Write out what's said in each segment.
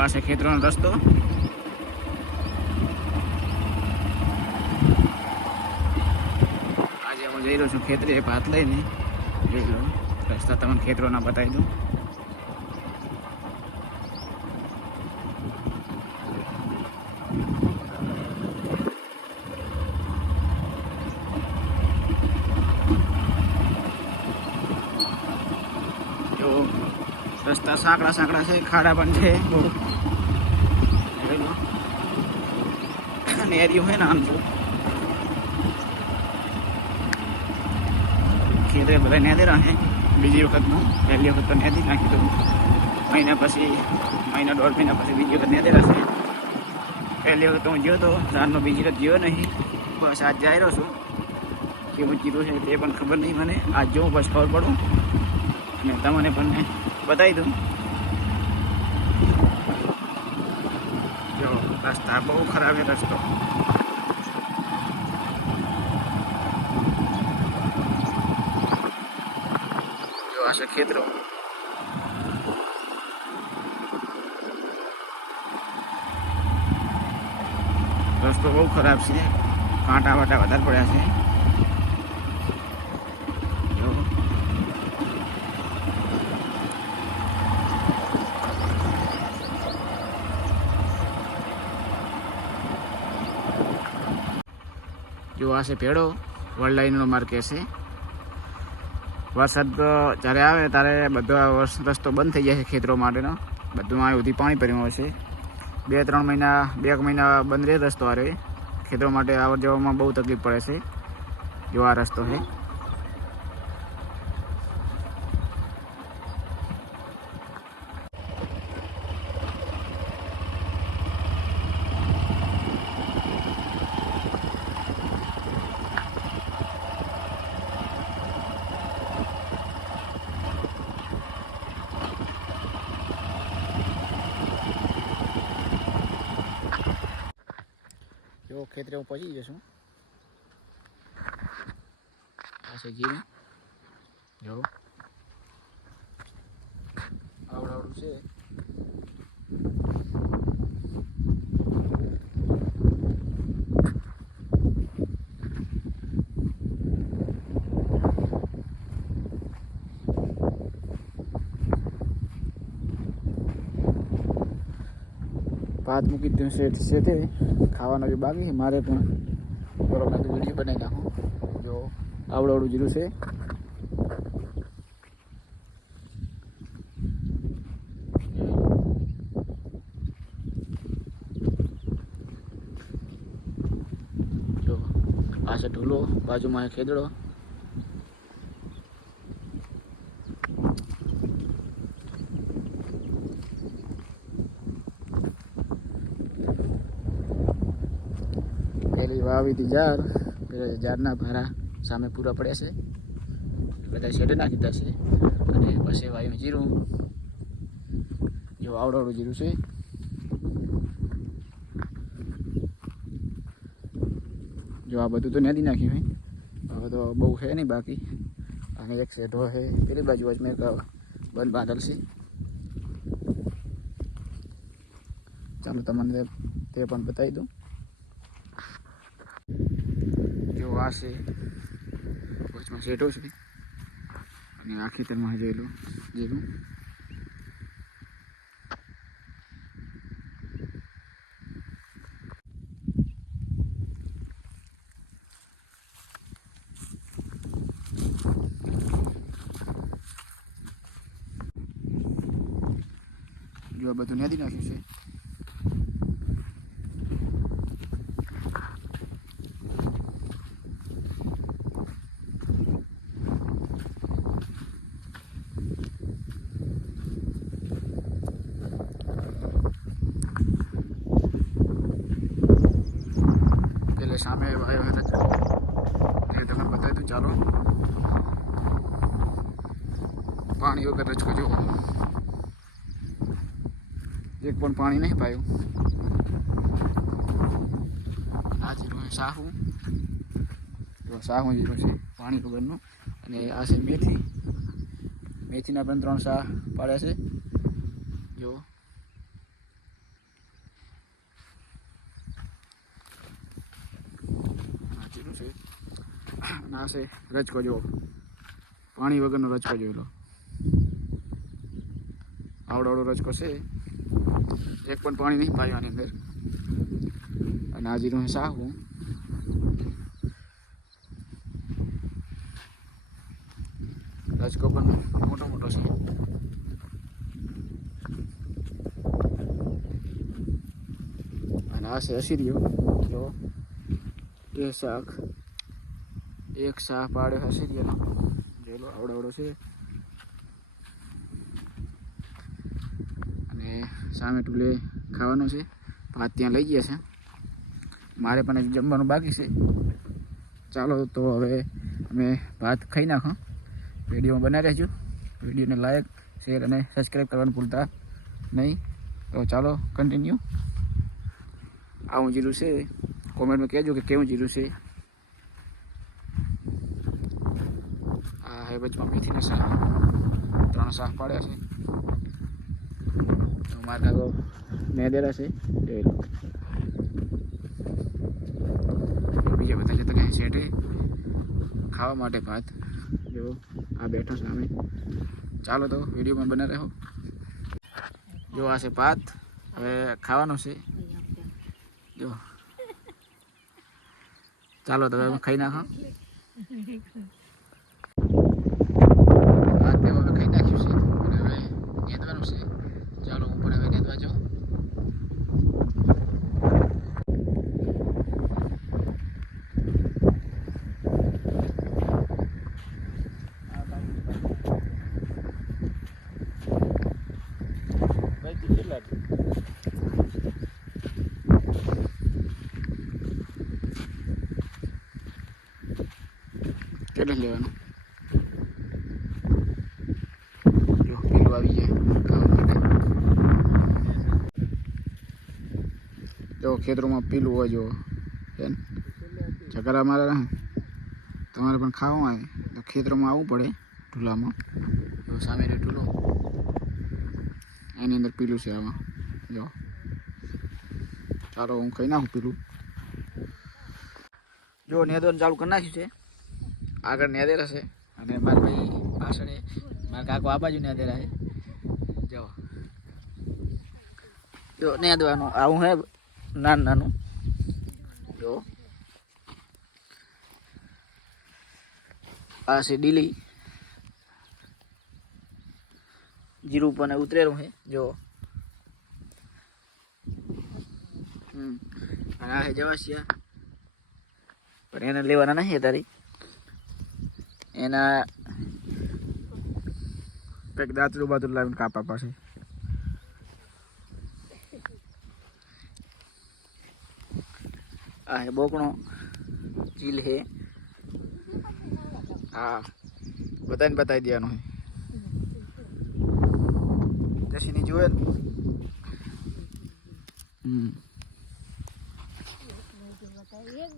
આ છે ખેતરોનો રસ્તો. આજે હું જઈ રહ્યો છું ખેતરે ભાત લઈને. જોઈ લો રસ્તા તમને ખેતરોના બતાવી દઉં. જો રસ્તા સાંકડા સાંકડા છે, ખાડા પણ છે બહુ. જોઈ લો નેરિયું હોય ને આમ જો ખેતરે બધા નેદેરા છે. બીજી વખતનું પહેલી વખત તો નેદી નાખી દઉં. મહિના પછી મહિના 1.5 મહિના પછી બીજી વખત નેદેરા છે. પહેલી વખત હું ગયો તો ધાનનો, બીજી વખત ગયો નહીં. બસ આજ જઈ રહ્યો છું. કેવું જીરું છે તે પણ ખબર નહીં મને. આજ જોઉં બસ ખબર પડું અને તમને પણ બતાવી દઉં. જો રસ્તા બહુ ખરાબ છે રસ્તો. જો આ છે ખેતરો. રસ્તો બહુ ખરાબ છે, કાંટા વાટા વધારે પડ્યા છે. જો આ છે પેડો, વર્લ્ડ લાઈનનો માર્ગ છે. વરસાદ જ્યારે આવે ત્યારે બધો રસ્તો બંધ થઈ જાય છે ખેતરો માટેનો. બધું આ સુધી પાણી ભર્યું હોય છે. 2-3 મહિના 2 મહિના બંધ રહે રસ્તો. આ રહે ખેતરો માટે આવવા જવામાં બહુ તકલીફ પડે છે. જો આ રસ્તો છે. જો ખેતરે હું પહોંચી ગયો છું. આ છે જીરું. જો આવડું છે. ભાત મૂકી દીધું છે તે ખાવાનો જે બાકી છે. મારે પણ બરો મેં તો વિડીયો બનાવી નાખું. જો આવડું જીરું છે. જો આ છે ઢોલો, બાજુમાં ખેદડો. પેલી વાવી હતી ઝાડ, પેલા ઝાડના ભારા સામે પૂરા પડ્યા છે. બધા શેડે નાખી દીધા છે. અને પછી વાવ્યું જીરું. જો આવડું જીરું છે. જો આ બધું તો નદી નાખ્યું હોય. હવે તો બહુ છે નહીં બાકી. અને એક શેઢો છે પેલી બાજુ જ મેં બંધ બાંધેલ છે. ચાલો તમને તે પણ બતાવી દઉં. જો આ છે વચમાં શેઢો છે અને આ ખેતરમાં જોયેલું જીરું. જો આ બધું નદી નાખ્યું છે. સામે વાયો હે તમને બતાવી દઉં. ચાલો પાણી વગર રચકો જો એક પણ પાણી નહીં પાયું. આ જીરું છે સાહું. સાહું જીરું છે પાણી વગરનું. અને આ છે મેથી. મેથીના પણ 3 શાહ પાડ્યા છે. જો અને આ છે રજકો જુઓ, પાણી વગરનો રજકો જોઈ લો. આવડો રજકો છે, એક પણ પાણી નહીં પાયું આની અંદર. અને આ જીરું સાહું રજકો પણ મોટો છે. અને આ છે અસીરિયો જો, એક શાક પાડ્યો અસીરિયાનો જોઈ લો, આવડો છે. અને સામે ટુલે ખાવાનું છે, ભાત ત્યાં લઈ ગયા છે. મારે પણ હજી જમવાનું બાકી છે. ચાલો તો હવે અમે ભાત ખાઈ નાખો. વિડીયોમાં બનાવી રહેજો. વિડીયોને લાઈક, શેર અને સબસ્ક્રાઈબ કરવાનું ભૂલતા નહીં. તો ચાલો કન્ટિન્યુ. આવું જીરું છે, કોમેન્ટમાં કહેજો કે કેવું જીરું છે. આ હે વચમાં મેથીના શાક, 3 શાક પાડ્યા છે. તો મારા કાકો નેદેરા છે જોઈ લો. બીજા બધા જતા કહે શેઠે ખાવા માટે ભાત જો આ બેઠો સામે. ચાલો તો વિડીયોમાં બના રહો. જો આ છે ભાત, હવે ખાવાનું છે જો. ચાલો તો હવે ખાઈ નાખો. ભાત ને હવે ખાઈ નાખ્યું છે અને હવે નેદવાનું છે. ચાલો હું પણ હવે નેદવા જાઉં. કેટલું લેવાનું જો પેલું આવી જાય ખાવા માટે. જો ખેતરોમાં પીલું હોય જો ચકરા મારે તમારે પણ ખાવા આવે તો ખેતરોમાં આવવું પડે. ઢૂલામાં જો સામે ઢૂલો એની અંદર પીલું છે આમાં જો. ચાલો હું ખાઈ નાખું પીલું. જો નેદવાનું ચાલુ કરી નાખ્યું છે. આગળ નેદેરા છે અને મારા ભાઈ પાછળ મારા કાકો આ બાજુ નેદેરા છે જો નેદવાનું આવું હે નાનું જો. આ છે ડીલી જીરું પણ ઉતરેલું છે જો. અને આ છે જવાસિયા, પણ એને લેવાના નહીં તારી. એના કંઈક દાંતરું બાતરું લાવીને કાપા પાસે. આ હે બોકણો ચીલ હે. હા બધાને બતાવી દેવાનું હે જસીની જોવે ને.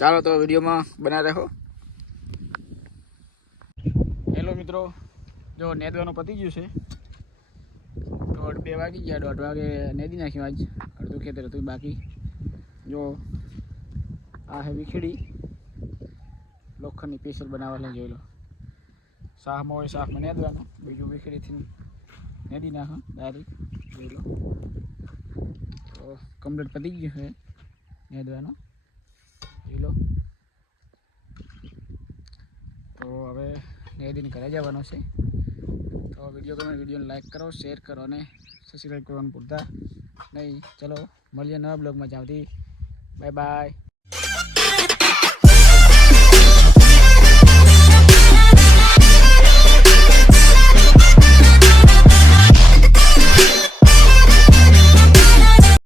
ચાલો તો વિડીયોમાં બના રહો. હેલો મિત્રો, જો નેદવાનું પતી ગયું છે. 1:30 વાગી ગયા. 1:30 વાગે નેદી નાખ્યું. આજ અડધું ખેતર હતું બાકી. જો આ હે વિખેડી લોખંડની સ્પેશિયલ બનાવવા જોઈ લો. શાકમાં હોય શાકમાં નેદવાનું, બીજું વિખેડીથી નેદી નાખો ડાયરેક્ટ જોઈ લો. તો કમ્પ્લીટ પતી ગયું છે નેદવાનું જોઈ લો. તો હવે નેદીને ઘરે જવાનું છે. તો વિડીયો ગમે વિડીયોને લાઈક કરો, શેર કરો અને સબસ્ક્રાઈબ કરવાનું ભૂલતા નહીં. ચલો મળીએ નવા બ્લોગમાં. જાવતી બાય બાય.